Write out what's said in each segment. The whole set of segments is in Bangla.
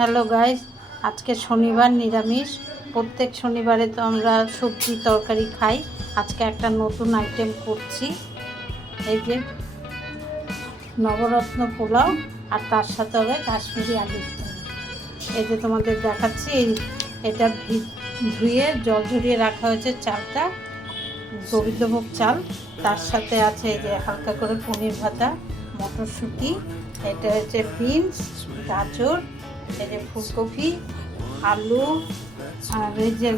হ্যালো গাইস, আজকে শনিবার নিরামিষ। প্রত্যেক শনিবারে তো আমরা সবজি তরকারি খাই। আজকে একটা নতুন আইটেম করছি। এই যে নবরত্ন পোলাও, আর তার সাথে হবে কাশ্মীরি আলুর দম। এই যে তোমাদের দেখাচ্ছি, এটা ধুয়ে জল ঝরিয়ে রাখা হয়েছে চালটা, গোবিন্দভোগ চাল। তার সাথে আছে এই যে হালকা করে পনির ভাজা, মটরশুঁটি, এটা হচ্ছে বিনস, গাজর, এই যে ফুলকপি, আলু, আর এই যে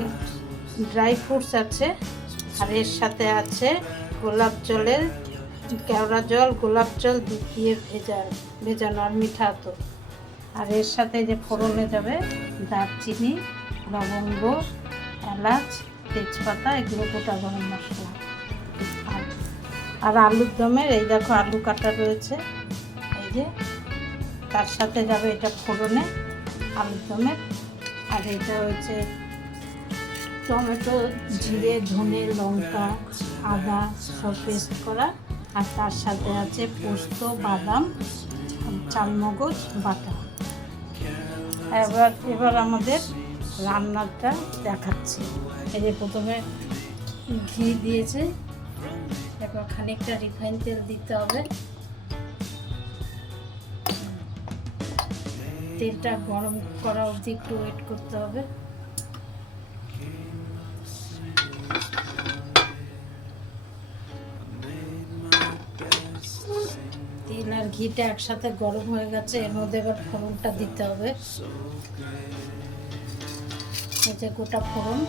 ড্রাই ফ্রুটস আছে। আর এর সাথে আছে গোলাপ জলের কেওড়া জল, গোলাপ জল দিয়ে ভেজানো আর মিঠা তো। আর এর সাথে যে ফোড়নে যাবে দারচিনি, লবঙ্গ, এলাচ, তেজপাতা, এগুলো গোটা গরম মশলা। আর আলুর দমের এই দেখো আলু কাটা রয়েছে, এই যে তার সাথে যাবে এটা ফোড়নে আলুর দমের। আর এটা হচ্ছে টমেটো, জিরে, ধনে, লঙ্কা, আদা সব পেস্ট করা। আর তার সাথে আছে পোস্ত, বাদাম, চালমগজ বাটা। এবার আমাদের রান্নাটা দেখাচ্ছি। এই যে প্রথমে ঘি দিয়েছে, এবার খানিকটা রিফাইন তেল দিতে হবে। তেলটা গরম করা অবধি একটু ওয়েট করতে হবে। তেল আর ঘিটা একসাথে গরম হয়ে গেছে, এর মধ্যে এবার ফোড়নটা দিতে হবে। এই যে গোটা ফোড়ন,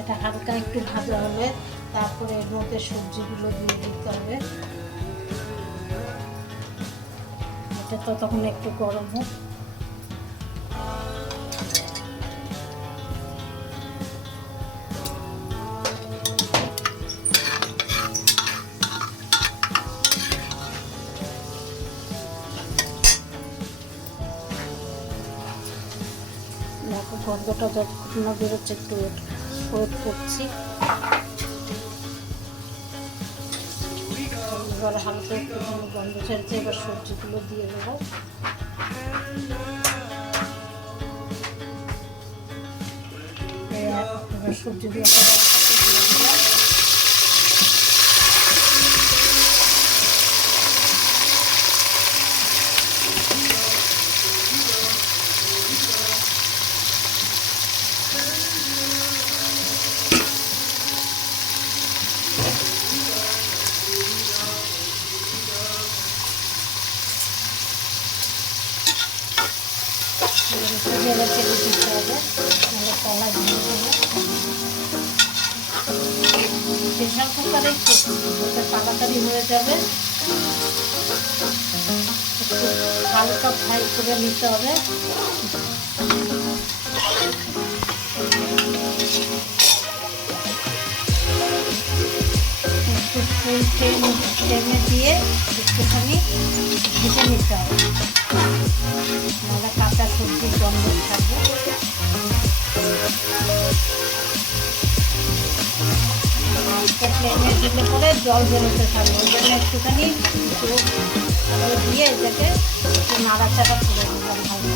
এটা হালকা একটু ভাজা হলে তারপরে এর মধ্যে সবজিগুলো দিয়ে দিতে হবে। এটা ততক্ষণ একটু গরম হোক। গন্ধটা যতক্ষণ না বেরোচ্ছে একটু ওয়েট করছি। এবার হালকা একটু গন্ধ ছেড়েছে, এবার সবজিগুলো দিয়ে দেবো। এবার সবজিগুলো দিয়ে দিলাম। এবার তেল দিতে হবে, তলা দিয়ে দেবো। প্রেশার কুকারেই করছি, ওটা তাড়াতাড়ি হয়ে যাবে। একটু হালকা ফ্রাই করে নিতে হবে। একটু ফুল ফ্লেমে দিয়ে একটুখানি ভেজে নিতে হবে, নাহলে কাঁচা সবজির গন্ধ থাকবে। ফ্লেমে দিলে পরে জল বেরোতে থাকবে, ওই জন্য একটুখানি দিয়ে এটাকে একটু নাড়াচাড়া করে দিলাম ভালো।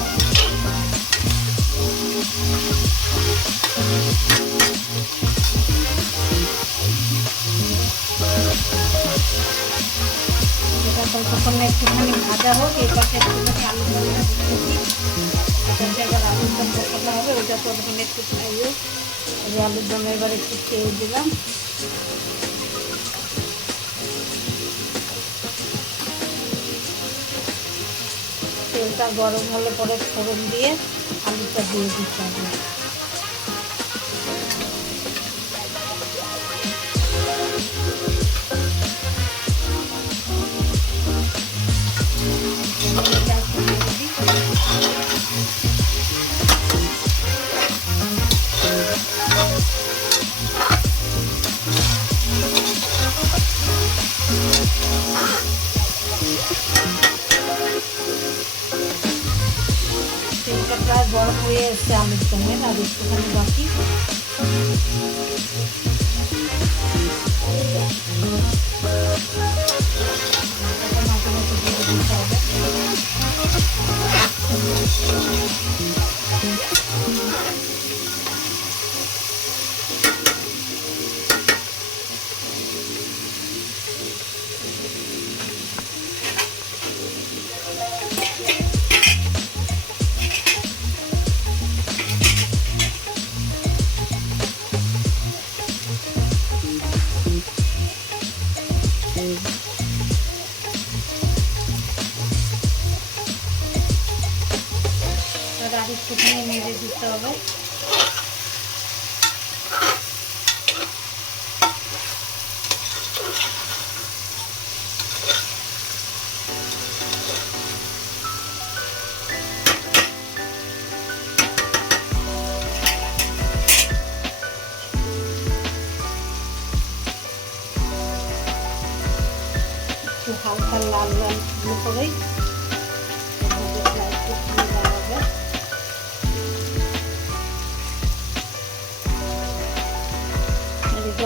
এটা ততক্ষণ একটুখানি ভাজা হোক, এই পাশে একটুখানি আলু ভাজা দিচ্ছি। এটাতে এবার আলুর দম বসানো হবে, ওইটা ততক্ষণ একটু ফ্রাই হোক। এই আলুর দমে এবার একটু তেল দিলাম। তেলটা গরম হলে পরে ফোড়ন দিয়ে আলুটা দিয়ে দিতে হবে। তেলটা প্রায় গরম হয়ে এসছে আলুর দমে, আর একটুখানি বাকি। আর একটুখানি নেড়ে দিতে হবে। একটু হালকা লাল লাল করেই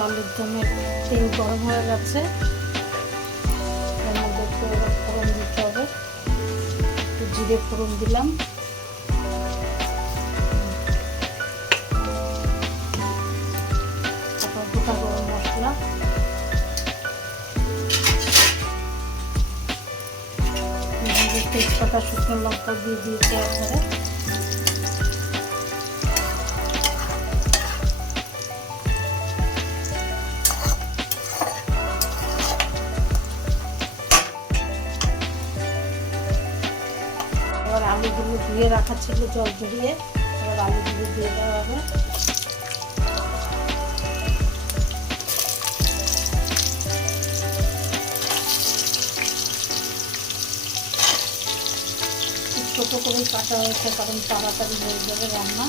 আলুর দমের তেল গরম হয়ে গেছে, এর মধ্যে একটু ফোড়ন দিতে হবে। একটু জিরে ফোড়ন দিলাম, তারপর গোটা গরম মশলা, তেজপাতা শুকনো লঙ্কা দিয়ে দিয়েছি একবারে। এবার আলুগুলো ধুয়ে রাখা ছিল জল ঝরিয়ে, এবার আলুগুলো দিয়ে দেওয়া হবে। ছোটো করেই কাটা হয়েছে কারণ তাড়াতাড়ি হয়ে যাবে রান্না।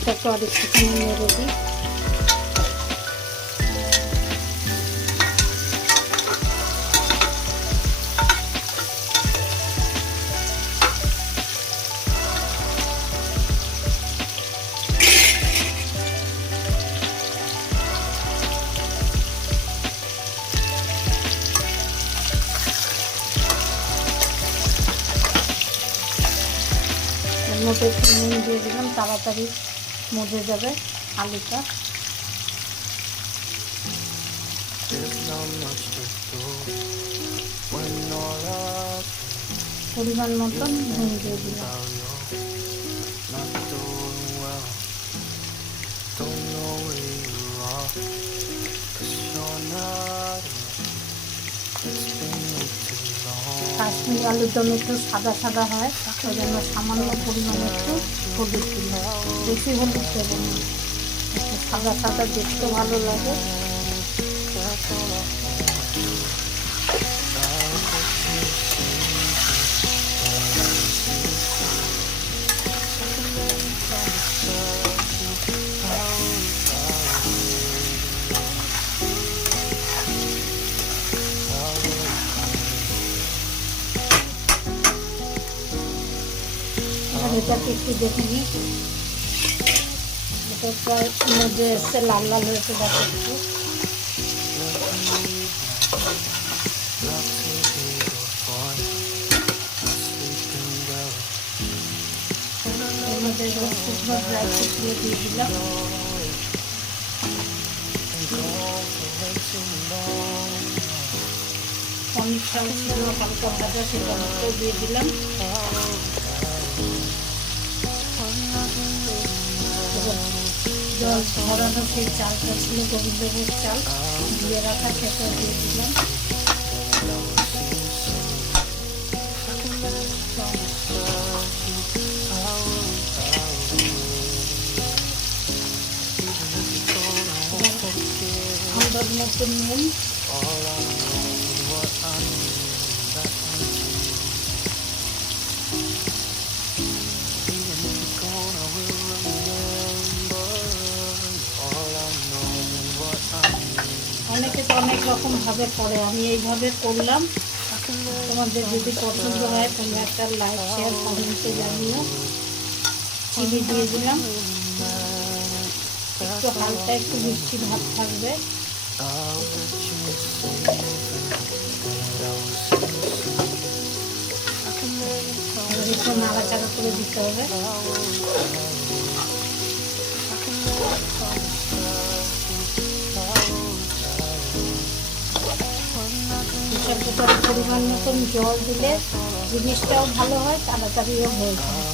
এটাকে আর একটুখানি নেড়ে দিই। এর মধ্যে একটু নুন দিয়ে দিলাম, তাড়াতাড়ি মজে যাবে আলুটা। পরিমাণ মতন নুন দিয়ে দিলাম। কাশ্মীরি আলুর দম একটু সাদা সাদা হয়, ওই জন্য সামান্য পরিমাণে একটু হলুদ দিলাম, বেশি হলুদ দেবো না, একটু সাদা সাদা দেখতে ভালো লাগে। এটাকে একটু দেখে নিই, এটা প্রায় মধ্যে এসছে, লাল লাল হয়েছে, দেখো একটু। এর মধ্যে শুকনো ড্রাই ফ্রুট দিয়ে দিলাম। পনির চাল ছিল হালকা ভাজা, সেই পনিরটাও দিয়ে দিলাম। জল ভরানো সেই চালটা ছিল গোবিন্দভোগ চাল, দিয়ে রাখা, সেটা দিয়ে দিলাম। আন্দাজ মতন নুন, অনেকে তো অনেক রকম ভাবে করে, আমি এইভাবে করলাম। তোমাদের যদি পছন্দ হয় তোমরা একটা লাইক শেয়ার কমেন্টে জানিও। চিনি দিয়ে দিলাম, একটু হালকা একটু মিষ্টি ভাব থাকবে। একটু নাড়াচাড়া করে দিতে হবে। প্রেসার কুকারে পরিমাণ মতন জল দিলে জিনিসটাও ভালো হয়, তাড়াতাড়িও হয়ে যায়।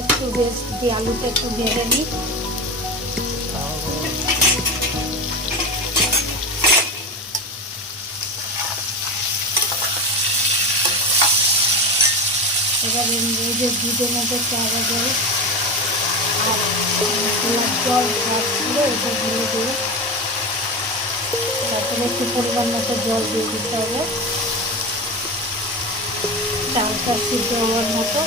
একটু রেস্ট দিয়ে আলুটা একটু ভেজে নিই। এবার এই যে দুধের মধ্যে চারা জল আর গোলাপ জল ছিল এটা দিয়ে দিয়ে তারপরে একটু পরিমাণ মতো জল দিয়ে দিতে হবে, চালটা সিদ্ধ হওয়ার মতো।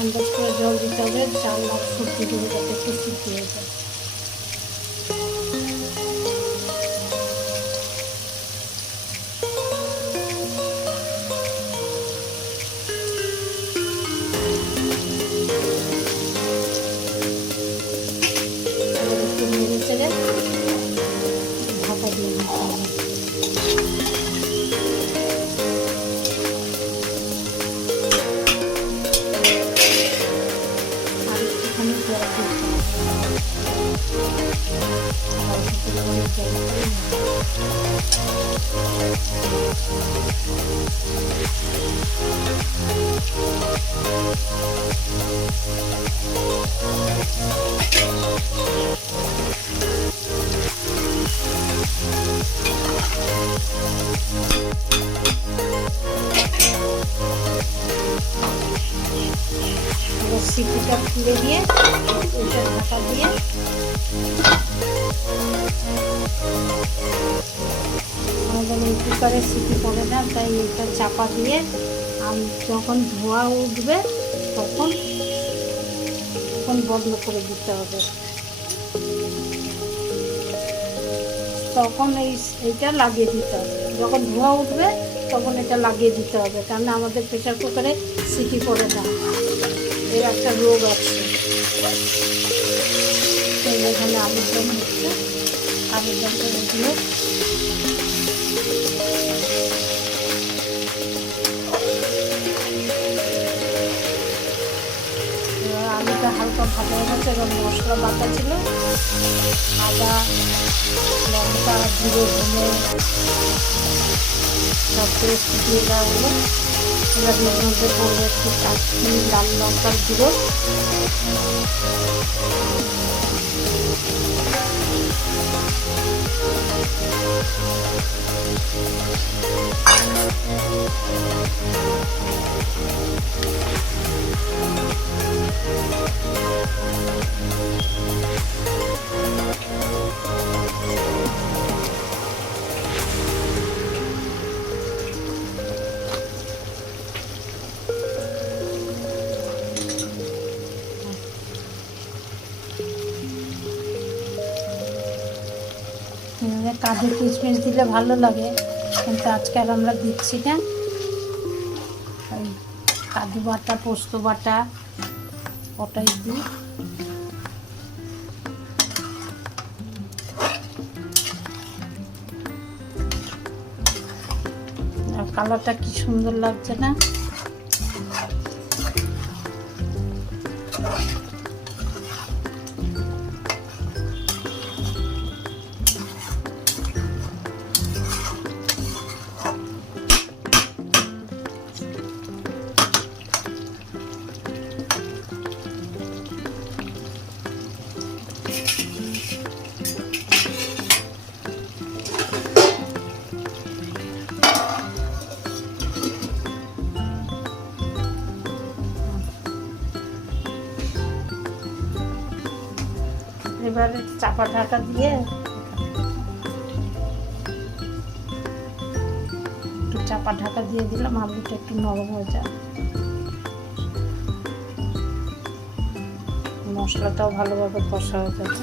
আন্দাজ করে জল দিতে হবে, চাল আর সবজি দিয়ে যাতে একটু সিদ্ধ হয়ে যায়। একটু নেড়ে চেড়ে ঢাকা দিয়ে দিতে হবে। সিটিটা খুলে দিয়ে ওইটা ঢাকা দিয়ে আমাদের এই কুকারে সিটি পড়ে না, তাই এটা চাপা দিয়ে যখন ধোঁয়া উঠবে তখন বন্ধ করে দিতে হবে। তখন এইটা লাগিয়ে দিতে হবে, যখন ধোঁয়া উঠবে তখন এটা লাগিয়ে দিতে হবে, কারণ আমাদের প্রেসার কুকারে সিটি পড়ে না, এর একটা রোগ আছে। এখানে আলুর দম হচ্ছে, আলুর দম করে দিল। আলুটা হালকা ভাজা হয়ে গেছে, এবং মশলা বাটা ছিল, আদা, লঙ্কা, জিরে, ধনে সব পেস্ট দিয়ে দেওয়া হলো। এবার এর মধ্যে পড়বে একটু কাশ্মীরি লাল লঙ্কার গুঁড়ো, কাজু কিশমিশ দিলে ভালো লাগে, কিন্তু আজকে আর আমরা দিচ্ছি না। ওই কাজু বাটা, পোস্ত বাটা ওটাই দিই। আর কালারটা কি সুন্দর লাগছে না? এবারে চাপা ঢাকা দিয়ে একটু চাপা চাপা ঢাকা দিয়ে দিলাম, আলুটা একটু নরম হয়ে যায়, মশলাটাও ভালোভাবে কষা হয়ে যাবে।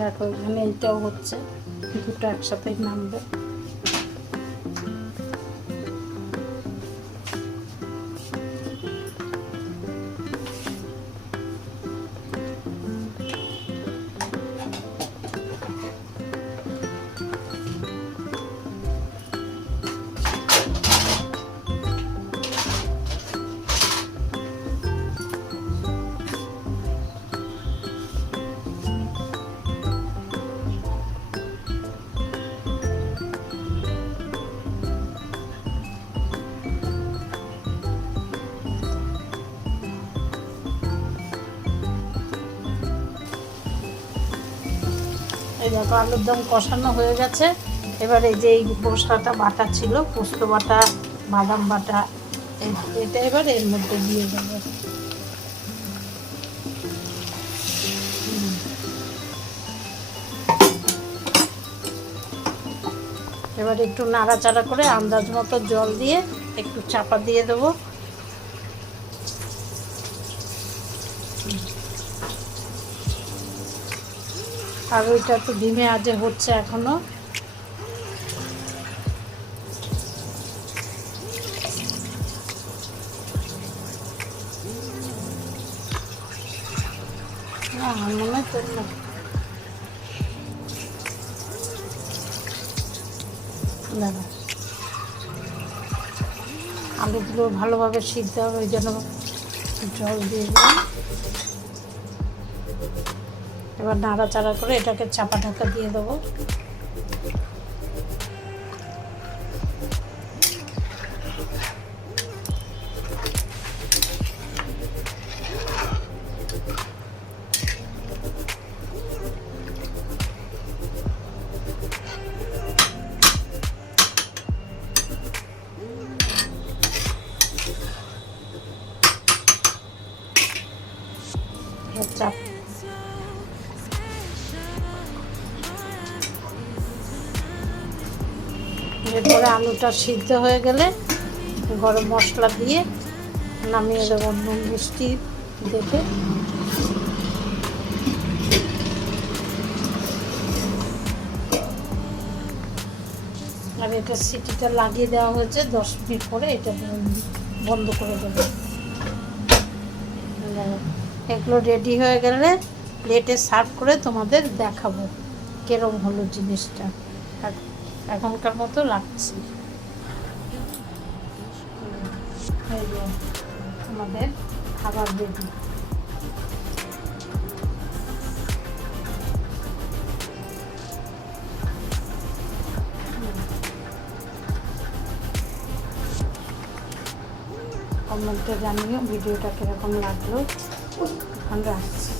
দেখো এখানে এইটাও হচ্ছে, দুটো একসাথেই নামবে। এই দেখো আলুর দম কষানো হয়ে গেছে। এবার এই যে এই মশলাটা বাটা ছিল, পোস্ত বাটা, বাদাম বাটা, এটা এবার এর মধ্যে দিয়ে দেবো। এবার একটু নাড়াচাড়া করে আন্দাজ মতো জল দিয়ে একটু চাপা দিয়ে দেবো। আর ওইটা তো ডিমে আজে হচ্ছে এখনো। মনে হয় তো আলুগুলো ভালোভাবে সিদ্ধ হবে, ওই জন্য জল দিয়ে দিলাম। এবার নাড়াচাড়া করে এটাকে চাপা ঢাকা দিয়ে দেবো। চাপ এরপরে আলুটা সিদ্ধ হয়ে গেলে গরম মশলা দিয়ে নামিয়ে দেবো, নুন মিষ্টি দেখে। আর এটা সিটিটা লাগিয়ে দেওয়া হয়েছে, 10 মিনিট পরে এটা বন্ধ করে দেবো। এগুলো রেডি হয়ে গেলে প্লেটে সার্ভ করে তোমাদের দেখাবো কিরকম হলো জিনিসটা। এখনকার মতো লাগছে। আমাদের খাবার রেডি। কমেন্টে জানিও ভিডিওটা কীরকম লাগলো। এখন রাখছি।